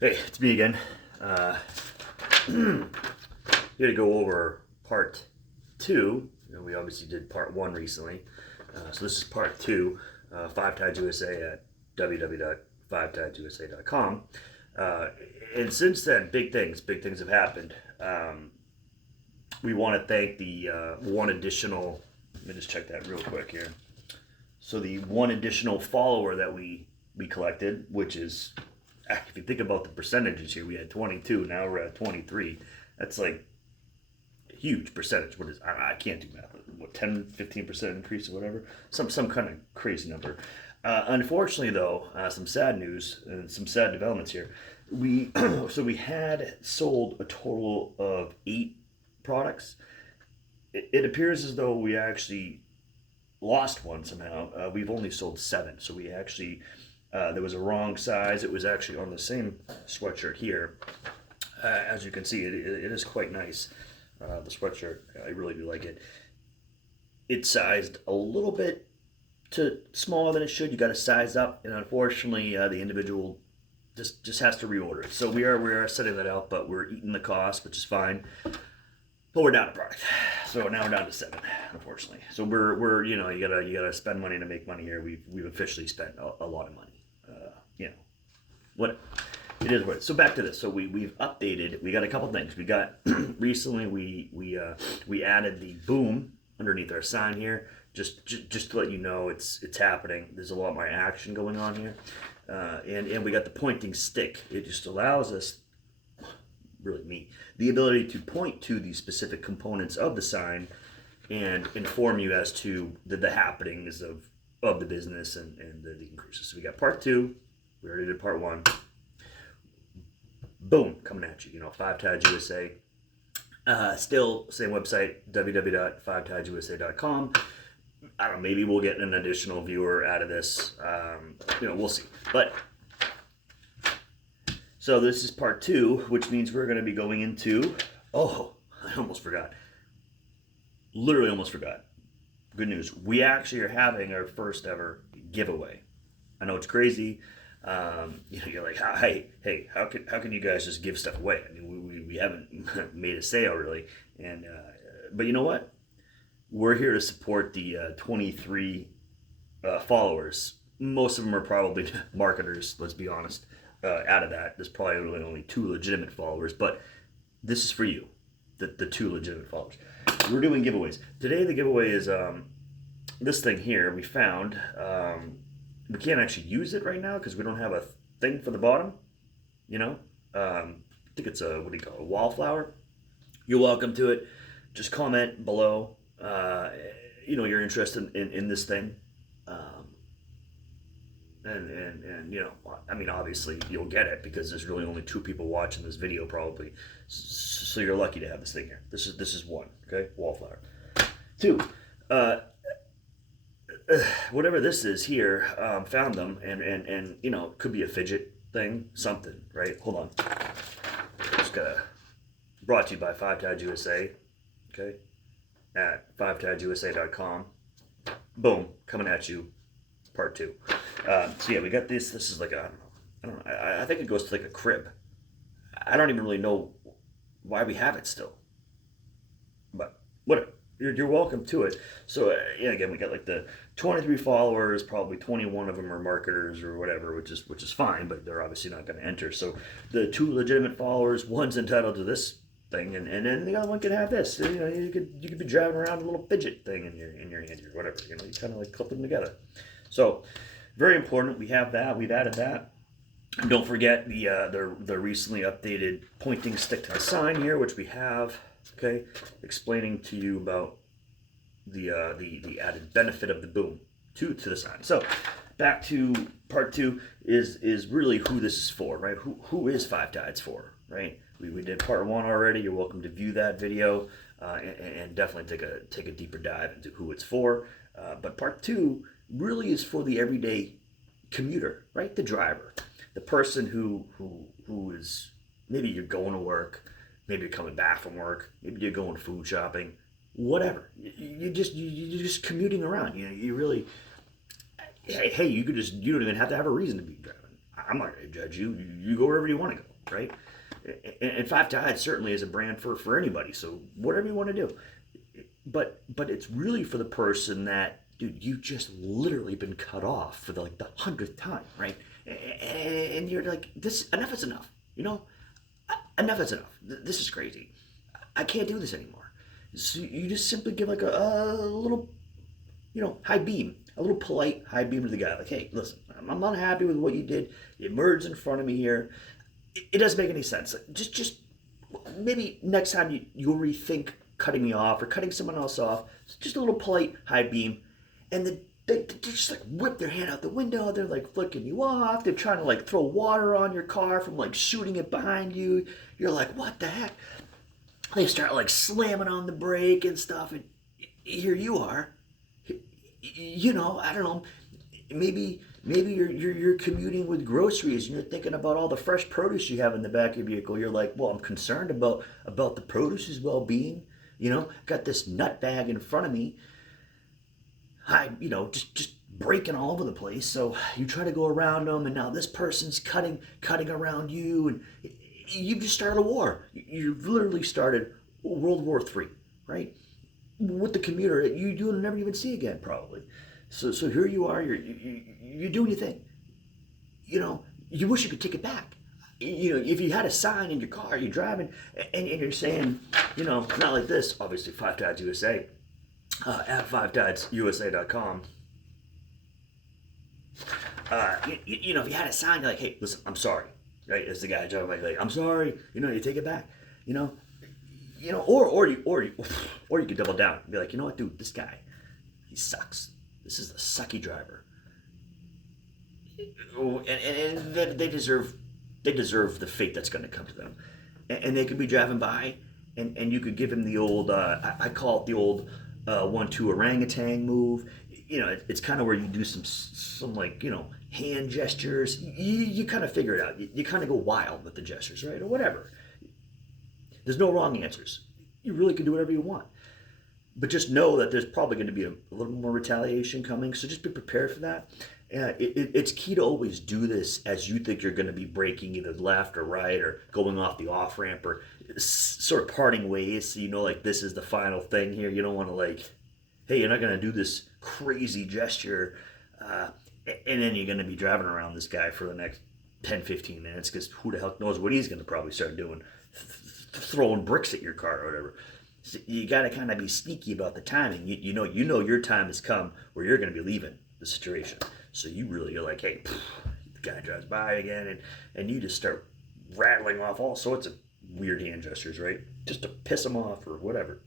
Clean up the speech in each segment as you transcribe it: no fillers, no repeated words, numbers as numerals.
Hey, it's me again. Here to go over part two. We obviously did part one recently. So this is part two. Five Tides USA at www.fivetideusa.com. And since then, big things have happened. We want to thank the one additional, let me just check that real quick here. So the one additional follower that we collected, which is, if you think about the percentages here, we had 22, now we're at 23. That's like a huge percentage. What is, I can't do math. What, 10, 15% increase or whatever? Some kind of crazy number. Unfortunately, though, some sad news and some sad developments here. We so we had sold a total of 8 products. It appears as though we actually lost one somehow. We've only sold 7, so we actually there was a wrong size. It was actually on the same sweatshirt here. As you can see, it is quite nice. The sweatshirt, I really do like it. It's sized a little bit to smaller than it should. You got to size up, and unfortunately, the individual just has to reorder it. So we are setting that out, but we're eating the cost, which is fine. But we're down a product, so now we're down to 7, unfortunately. So we're you gotta spend money to make money here. We've officially spent a lot of money. What it is what it is. So back to this. So we've updated. We got a couple things. We got recently we added the boom underneath our sign here. Just to let you know it's happening. There's a lot more action going on here, and we got the pointing stick. It just allows us, really me, the ability to point to the specific components of the sign and inform you as to the happenings of the business and the increases. So we got part 2. We already did part 1. Boom, coming at you. 5 Tides USA. Still, same website, www.fivetideusa.com. I don't know, maybe we'll get an additional viewer out of this. We'll see. But so this is part 2, which means we're going to be going into, I almost forgot. Literally almost forgot. Good news. We actually are having our first ever giveaway. I know it's crazy. You're like, hey, how can you guys just give stuff away? I mean, we haven't made a sale really. And but you know what? We're here to support the 23 followers. Most of them are probably marketers, let's be honest. Out of that, there's probably really only 2 legitimate followers, but this is for you, the 2 legitimate followers. We're doing giveaways. Today the giveaway is this thing here we found. We can't actually use it right now because we don't have a thing for the bottom. I think it's a, what do you call it, a wallflower. You're welcome to it. Just comment below. You're interested in this thing. And obviously you'll get it because there's really only 2 people watching this video probably. So you're lucky to have this thing here. This is 1, okay? Wallflower. 2, whatever this is here, found them and could be a fidget thing, something, right? Hold on. Just brought to you by 5 Tides USA, okay? At 5tideusa.com. Boom, coming at you, part 2. So yeah, we got this. This is like I don't know. I think it goes to like a crib. I don't even really know why we have it still. But whatever. You're welcome to it. So again, we got like the 23 followers. Probably 21 of them are marketers or whatever, which is fine. But they're obviously not going to enter. So the 2 legitimate followers, one's entitled to this thing, and then the other one could have this. You could be driving around a little fidget thing in your hand or whatever. You kind of like clip them together. So very important. We have that. We've added that. And don't forget the recently updated pointing stick to the sign here, which we have. Okay, explaining to you about the added benefit of the boom to the sign. So back to part 2 is really who this is for, right? Who is 5 Tides for, right? We did part 1 already. You're welcome to view that video and definitely take a deeper dive into who it's for. But part 2 really is for the everyday commuter, right? The driver, the person who is, maybe you're going to work. Maybe you're coming back from work. Maybe you're going food shopping. Whatever. You're just commuting around. You really. Hey, you don't even have to have a reason to be driving. I'm not going to judge you. You go wherever you want to go, right? And Five Tides certainly is a brand for anybody. So whatever you want to do, but it's really for the person that, dude, you just literally been cut off for the 100th time, right? And you're like, this, enough is enough, you know, enough is enough. This is crazy. I can't do this anymore. So you just simply give like a little, high beam, a little polite high beam to the guy. Like, hey, listen, I'm not happy with what you did. You merged in front of me here. It doesn't make any sense. Just maybe next time you'll rethink cutting me off or cutting someone else off. Just a little polite high beam. And then they just like whip their hand out the window. They're like flicking you off. They're trying to like throw water on your car from like shooting it behind you. You're like, what the heck? They start like slamming on the brake and stuff. And here you are. I don't know. Maybe you're commuting with groceries and you're thinking about all the fresh produce you have in the back of your vehicle. You're like, well, I'm concerned about the produce's well-being. Got this nut bag in front of me. Just breaking all over the place. So you try to go around them, and now this person's cutting around you, and you've just started a war. You've literally started World War III, right? With the commuter that you'll never even see again, probably. So here you are. You're doing your thing. You wish you could take it back. If you had a sign in your car, you're driving, and you're saying, not like this. Obviously, Five Tides USA. At fivetideusa.com. If you had a sign, you're like, hey, listen, I'm sorry, right? As the guy driving like, I'm sorry, you take it back, or you could double down and be like, you know what, dude, this guy, he sucks. This is the sucky driver. And they deserve the fate that's going to come to them, and they could be driving by, and you could give him the old, I call it the old 1-2 orangutan move. It's kind of where you do some like, hand gestures. You kind of figure it out. You kind of go wild with the gestures, right? Or whatever. There's no wrong answers. You really can do whatever you want. But just know that there's probably going to be a little more retaliation coming. So just be prepared for that. It's key to always do this as you think you're going to be braking either left or right or going off the off ramp or sort of parting ways. So like this is the final thing here. You don't want to like, hey, you're not going to do this crazy gesture and then you're going to be driving around this guy for the next 10, 15 minutes because who the hell knows what he's going to probably start doing, throwing bricks at your car or whatever. So you got to kind of be sneaky about the timing. You know your time has come where you're going to be leaving the situation. So you're like, hey, the guy drives by again, and you just start rattling off all sorts of weird hand gestures, right? Just to piss them off or whatever.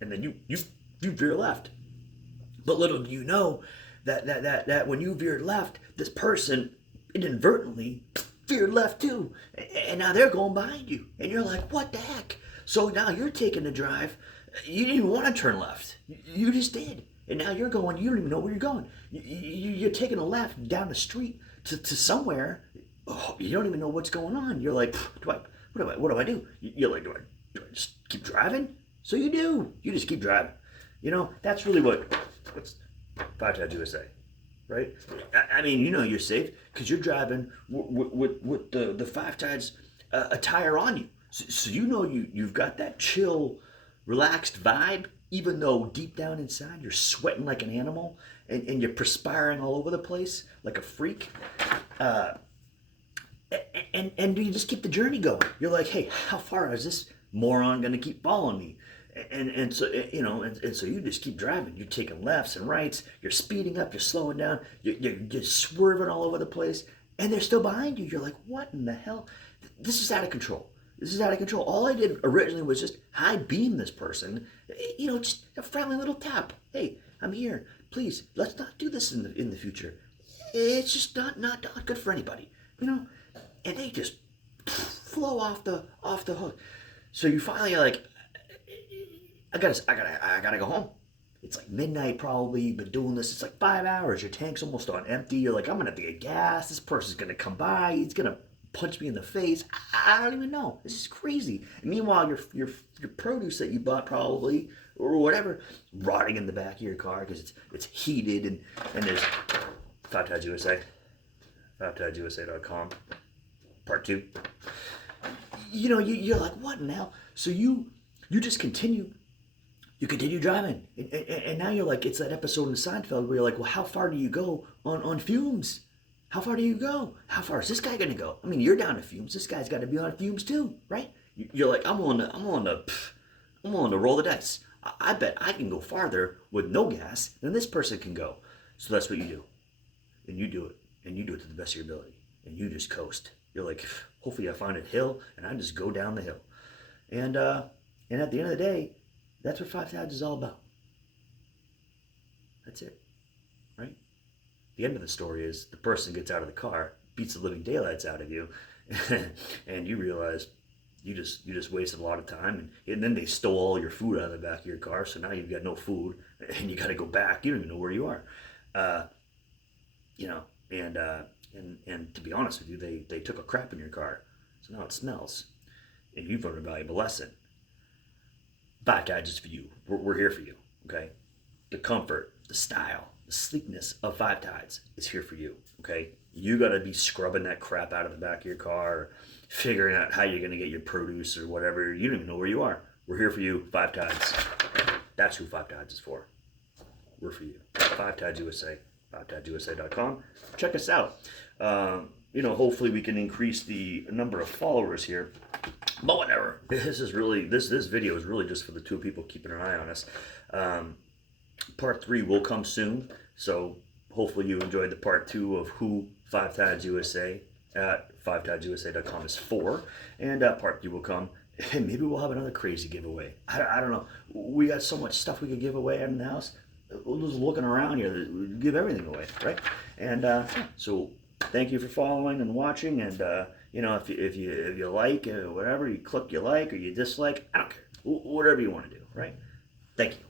And then you veer left. But little do you know that when you veered left, this person inadvertently veered left too. And now they're going behind you. And you're like, what the heck? So now you're taking the drive. You didn't even want to turn left. You just did. And now you're going, you don't even know where you're going. You're taking a left down the street to somewhere. Oh, you don't even know what's going on. You're like, what do I do? You're like, do I just keep driving? So you do. You just keep driving. That's really what's Five Tides USA, right? I mean, you're safe because you're driving with the Five Tides attire on you. So you've got that chill, relaxed vibe, even though deep down inside you're sweating like an animal and you're perspiring all over the place like a freak. And you just keep the journey going. You're like, hey, how far is this moron going to keep following me? And so so you just keep driving. You're taking lefts and rights. You're speeding up. You're slowing down. You're swerving all over the place, and they're still behind you. You're like, what in the hell? This is out of control. This is out of control. All I did originally was just high beam this person. Just a friendly little tap. Hey, I'm here. Please, let's not do this in the future. It's just not good for anybody. And they just flow off the hook. So you finally are like, I gotta go home. It's like midnight probably. You've been doing this. It's like 5 hours. Your tank's almost on empty. You're like, I'm gonna have to get gas. This person's gonna come by. He's gonna punch me in the face. I don't even know. This is crazy. And meanwhile, your produce that you bought probably or whatever rotting in the back of your car because it's heated and there's Five Tides USA. FiveTidesusa.com. Part 2. You know, you're like, what now? So you just continue. You continue driving, and now you're like, it's that episode in Seinfeld where you're like, well, how far do you go on fumes? How far do you go? How far is this guy gonna go? I mean, you're down to fumes. This guy's got to be on fumes too, right? You're like, I'm willing to roll the dice. I bet I can go farther with no gas than this person can go. So that's what you do, and you do it, and you do it to the best of your ability, and you just coast. You're like, hopefully I find a hill, and I just go down the hill, and at the end of the day, that's what Five Tides is all about. That's it, right? The end of the story is the person gets out of the car, beats the living daylights out of you, and you realize you just wasted a lot of time, and then they stole all your food out of the back of your car, so now you've got no food, and you got to go back. You don't even know where you are, you know. And to be honest with you, they took a crap in your car, so now it smells, and you've learned a valuable lesson. Five Tides is for you. We're here for you, okay? The comfort, the style, the sleekness of Five Tides is here for you, okay? You got to be scrubbing that crap out of the back of your car, or figuring out how you're going to get your produce or whatever. You don't even know where you are. We're here for you, Five Tides. That's who Five Tides is for. We're for you. Five Tides USA, FiveTidesusa.com. Check us out. You know, hopefully we can increase the number of followers here. But whatever. This video is really just for the two people keeping an eye on us. Part 3 will come soon, so hopefully you enjoyed the part 2 of who Five Tides USA at FiveTidesusa.com is for, and part 3 will come, and maybe we'll have another crazy giveaway. I don't know. We got so much stuff we could give away out in the house. We're just looking around here, we give everything away, right? And so thank you for following and watching, and you know, if you like whatever, you click you like or you dislike, I don't care. Whatever you want to do, right? Thank you.